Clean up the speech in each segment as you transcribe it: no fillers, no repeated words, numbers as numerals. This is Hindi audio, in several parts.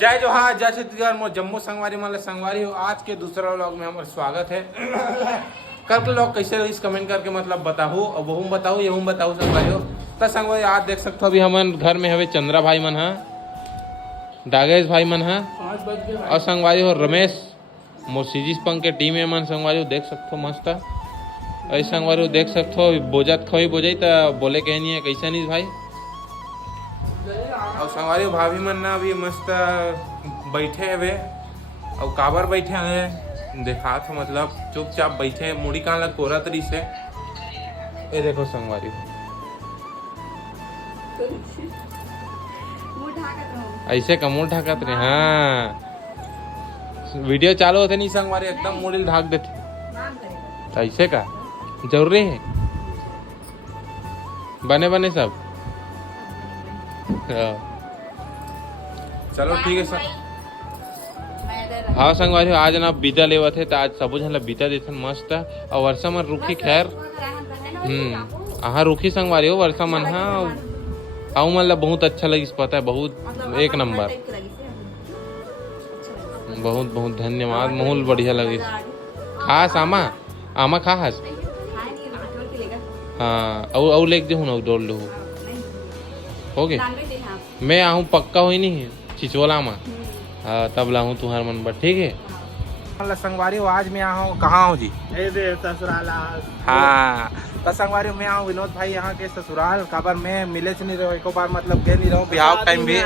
जय जोहार जय छत्तीसगढ़ मोर जम्मू संगवारी मतलब संगवारी हो। आज के दूसरा व्लॉग में हमारा स्वागत है। कल के लोग कैसे रही कमेंट करके मतलब बताओ और वहू बताओ यहू बताओ संगवारी हो। तो संगवारी आज देख सकते हो अभी हमारे घर में हवे चंद्रा भाई मन है, डागेश भाई मन है और संगवारी हो रमेश मोसीजिस पंख के टीम है मन। संगवारी हो देख सकते हो मस्त ऐसे संगवारी हो देख सकते हो बोजत खोई बोजई तो बोले कह नहीं है कैसा नहीं भाई। और संगवारी भाभी मन ना अभी मस्त बैठे हुए और काबर बैठे हैं देखा तो मतलब चुपचाप बैठे मुड़ी कान लग कोरा तरी से। ये देखो संगवारी ऐसे का मुंह ढाकत रहे। हाँ वीडियो चालू होते नहीं संगवारी एकदम मुड़ी ढाक देते ऐसे का जरूरी है बने बने सब। चलो ठीक है सर। हाँ संगवारी आज ना बीता लेवा थे तो आज सब झन बीता देते मस्त और वर्षा मन रुखी खैर हाँ रुखी संगवारी हो वर्षा मन। हाँ आऊ मतलब बहुत अच्छा लगी पता है बहुत एक नंबर बहुत बहुत धन्यवाद मूल बढ़िया लगी। खास आमा आमा खास हाँ और लेक दे हूँ डोल दो हो गए मैं आहूँ पक्का हुई नहीं छिचोला में। हाँ तब लाऊं तुम्हारे मन पर ठीक है। संगवारी हो आज मैं आहूँ कहाँ हूँ जी ससुराल। हाँ तो संगवारी मैं आहूँ विनोद भाई यहाँ के ससुराल काबर मैं मिले नहीं रहो एक बार मतलब गए नहीं रहो बिहाव टाइम भी।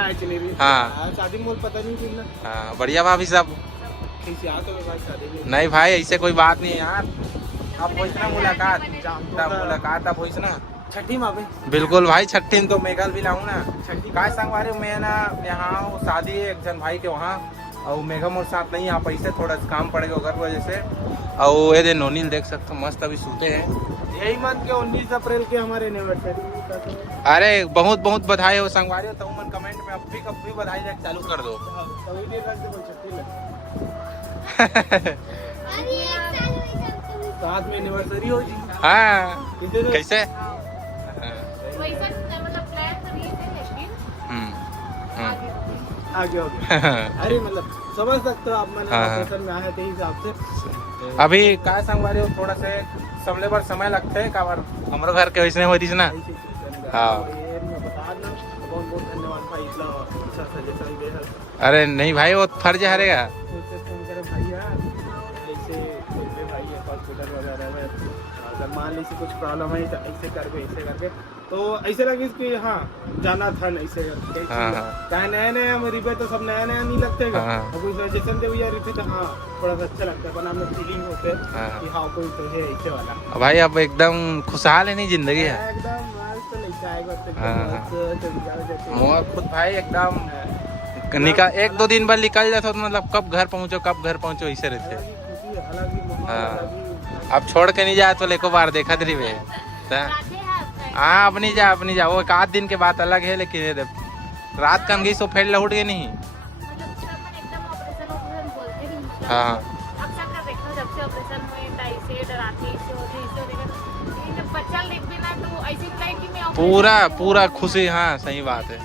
हाँ शादी में पता नहीं। हाँ बढ़िया भाभी सब नहीं भाई ऐसे कोई बात नहीं यार अब हो मुलाकात अब हो ना छठी में बिल्कुल भाई छठी तो मेघल भी लाऊं ना छठी का संगवारी मैं ना यहाँ शादी है एक जन भाई के वहाँ और मेघम और साथ नहीं यहाँ पैसे थोड़ा काम पड़ेगा घर वजह से। और ये दे नोनील देख सकते हो मस्त अभी सूते हैं। यही मंथ के 19 अप्रैल के हमारे एनिवर्सरी। अरे बहुत बहुत बधाई हो संगवारी हो। तो मन कमेंट में अब भी बधाई देख चालू कर दो। साथ में एनिवर्सरी हो जी। हाँ कैसे आगे अरे मतलब समझ सकते हो आप मन में आए थे हिसाब से। अभी का संगवारी हो थोड़ा से समले बार समय लगते है काबर हमारे घर के वैसे होती ना। हाँ अरे नहीं भाई वो फर्ज हरेगा मान लीजिए कुछ प्रॉब्लम है तो ऐसे करके तो ऐसे लगे कि हाँ जाना था ऐसे करके नया नया मेरी पे तो सब नया नया नहीं लगते कोई सजेशन दे यार तो हाँ थोड़ा सा अच्छा लगता है पर हमें फीलिंग होते कि हाँ कोई तो है ऐसे वाला। भाई अब एकदम खुशहाल है नहीं जिंदगी है एकदम खुद भाई एकदम निकाल एक दो दिन बाद निकल जाता तो मतलब कब घर पहुँचो ऐसे रहते। अब छोड़ के नहीं जाए तो लेको बार देखा रही वे। हाँ अपनी जा वो एक आध दिन के बाद अलग है लेकिन रात का गई सो फेल लौट गए नहीं। हाँ पूरा खुशी। हाँ सही बात है।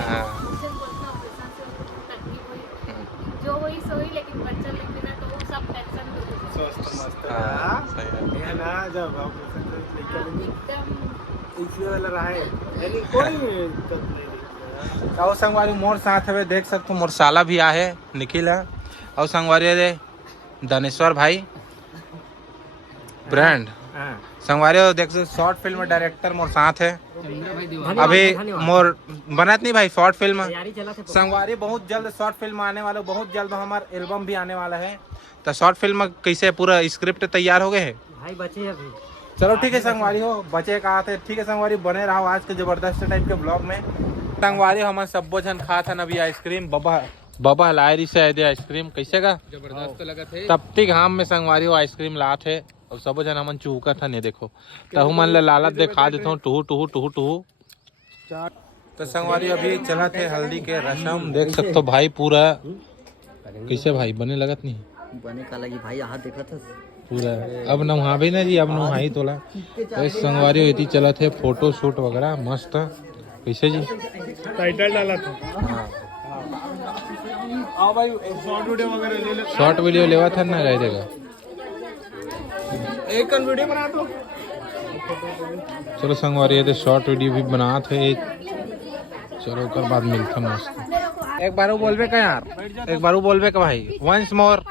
हाँ और संगवारी मोर साथ है देख सकते हो मोर साला भी आ है निखिल है और संगवारी दे दानेश्वर भाई ब्रांड संगवारी देख सकते शॉर्ट फिल्म डायरेक्टर मोर साथ है अभी मोर बनत नहीं भाई शॉर्ट फिल्म संगवारी बहुत जल्द शॉर्ट फिल्म आने वाला बहुत जल्द हमारा एल्बम भी आने वाला है। तो शॉर्ट फिल्म कैसे पूरा स्क्रिप्ट तैयार हो गए है भाई बचे अभी। चलो ठीक है संगवारी हो बचे कहा थे ठीक है संगवारी बने रहो आज के जबरदस्त टाइप के ब्लॉग में। संगवारी हमारे सबो जन खा था अभी आइसक्रीम बाबा हलायरी से आइसक्रीम कैसे का जबरदस्त लगा थे तप्ती घाम में संगवारी हो आइसक्रीम ला थे और सब जन हमन चूका था नहीं देखो तहु मन लालत दिखा देता हूँ टूहू। तो संगवारी अभी चला थे हल्दी के रसम देख सकते हो भाई पूरा कैसे भाई बने लगत नहीं बने का लगी भाई यहाँ देखा था पूरा अब नहा भी ना जी अब नहाई तोला तो संगवारी होती चला थे फोटो शूट वगैरह मस्त कैसे जी? टाइटल डाला था। हाँ आओ भाई शॉर्ट वीडियो वगैरह ले ले। शॉर्ट वीडियो लेवा था ना गए देगा। एक कन वीडियो बना दो। चलो संगवारी ये तो शॉर्ट वीडियो भी बना थे। चलो कर बाद मिलता मस्त। एक बार बोलबे का यार, एक बार बोलबे का भाई, वंस मोर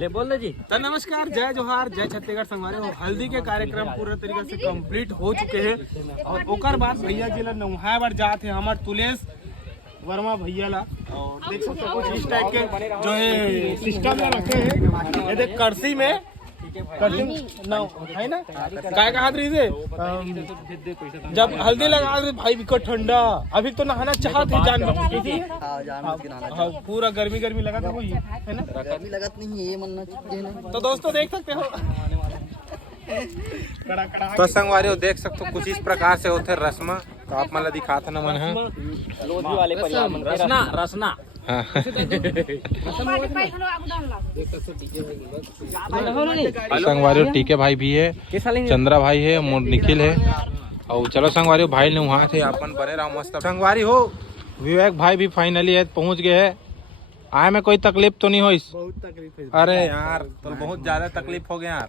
ले बोल दे जी। तो नमस्कार, जय जोहार, जय छत्तीसगढ़ संगवारी हो। हल्दी के कार्यक्रम पूरे तरीके से कंप्लीट हो चुके हैं और ओकर बाद भैया जी ला नौहाए बार जाते हैं हमार तुलेश वर्मा भैया ला। और देख सकते हो कुछ इस टाइप के जो है सिस्टम में रखे हैं। ये देख कर्सी में ना है ना काय का हाथ रही से जब हल्दी लगा रहे भाई बिकट ठंडा। अभी तो नहाना चाहते जान पूरा गर्मी गर्मी लगा था वही है ना। गर्मी लगत नहीं है ये मनना। तो दोस्तों देख सकते हो तो संगवारी देख सकते हो कुछ इस प्रकार से होते रस्म। तो आप मला दिखा था ना मन है रसना रसना। हाँ। संगवारी टीके भाई भी है, चंद्रा भाई है, मोर निखिल है। और चलो संगवारी भाई ने वहाँ थे अपन बने रहो मस्त। संगवारी हो विवेक भाई भी फाइनली है पहुँच गए है। आए में कोई तकलीफ तो नहीं हो इस? बहुत तकलीफ है। अरे यार तो बहुत ज्यादा तकलीफ हो गया यार।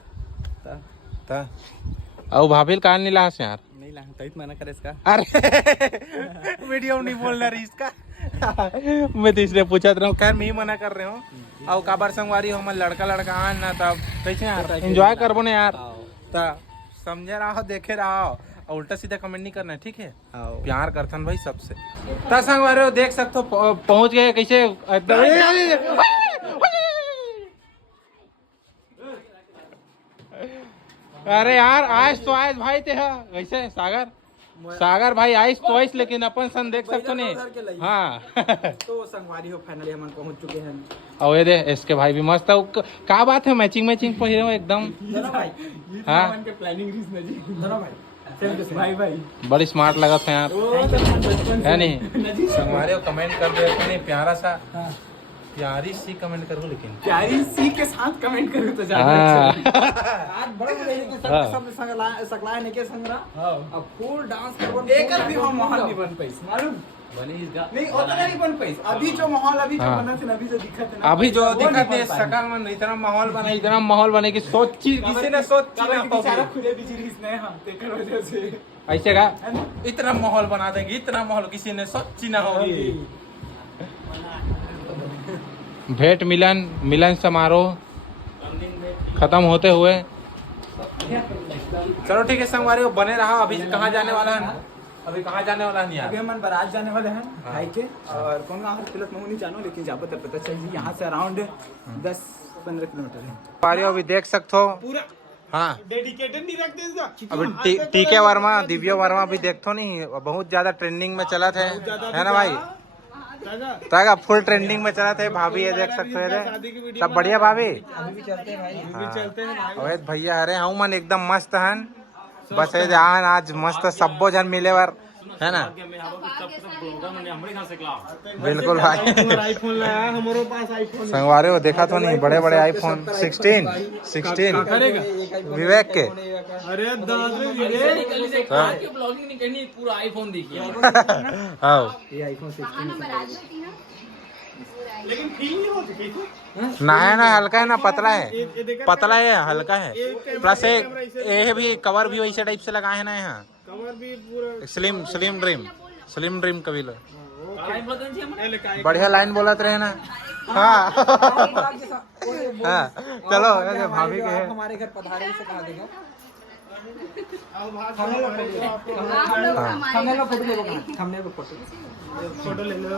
और भाभी कहा नहीं ला यार? नहीं ला तो मना करे इसका। अरे वीडियो नहीं बोलना रही इसका। मैं तो इसलिए पूछा रहा हूँ, खैर मैं ही मना कर रहे हूँ। और काबर संगवारी हो मैं लड़का लड़का आन ना तब कैसे यार एंजॉय करबो ना यार। तब समझे रहो देखे रहो और उल्टा सीधा कमेंट नहीं करना, ठीक है? प्यार करथन भाई सबसे। तब संगवारी हो देख सकते हो पहुंच गए कैसे। अरे यार आज तो आज भाई थे कैसे सागर भाई आइस तो आइस, लेकिन अपन सन देख सकते नहीं। हाँ तो संगवारी हो फाइनली हम पहुंच चुके हैं। और ये दे इसके भाई भी मस्त है। क्या बात है मैचिंग मैचिंग पहिरे हो एकदम। हाँ भाई भाई बड़ी स्मार्ट लगा था यार, है नहीं? संगवारी कमेंट कर दे नहीं प्यारा सा प्यारी सी कमेंट करो, लेकिन प्यारी सी के साथ कमेंट करो तो ज्यादा अच्छा। आज बड़ा सब सकला है के संगरा अब फुल डांस करबो। एक भी हम माहौल नहीं बन पाइस मालूम बनी इसका नहीं ओतना नहीं बन पाइस। अभी जो माहौल अभी जो बना थे अभी जो दिखत है ना, अभी जो दिखत है सकल में इतना माहौल बने कि सोची किसी ने सोची ना बेचारा खुले बिजली नहीं हम तेकर वजह से ऐसे का इतना माहौल बना देंगे, इतना माहौल किसी ने सोची ना होगी। भेंट मिलन समारोह खत्म होते हुए। चलो ठीक है संगवारी बने रहा। अभी कहाँ जाने वाला है? अभी कहाँ जाने वाला है यार? अभी हम बारात जाने वाले हैं भाई के। और कौन गाँव है मैं नहीं जानू, लेकिन जहाँ पर पता चल यहाँ से अराउंड 10-15 किलोमीटर है। अभी देख सकते हो पूरा हाँ डेडिकेटेड नहीं रखते इसका। अभी टीके वर्मा दिव्य वर्मा भी देखते नहीं, बहुत ज्यादा ट्रेंडिंग में चला था, है ना भाई? तागा फुल ट्रेंडिंग में चला थे। भाभी ये देख सकते हो सब बढ़िया भाभी। अभी चलते हैं अवैध भैया अरे हूँ मन एकदम मस्त हन। बस ये ध्यान आज मस्त सब्बो जन मिले वर, है ना? बिल्कुल भाई आईफोन लाया हमारे पास आईफोन संगवारी हो देखा तो नहीं बड़े बड़े आईफोन 16 विवेक के। अरे ब्लॉगिंग नहीं करनी, पूरा आईफोन देखिए। हाँ ये आईफोन 16 लेकिन फील नहीं होती कैसे ना है ना हल्का है ना पतला है हल्का है। प्लस ये भी कवर भी वैसे टाइप से लगाए है ना यहाँ। कवर भी पूरा स्लिम ड्रीम कभी लो बढ़िया लाइन बोलत रहे ना। हाँ हाँ चलो भाभी के हमारे घर पधारे से कहा देगा। फोटो ले लो।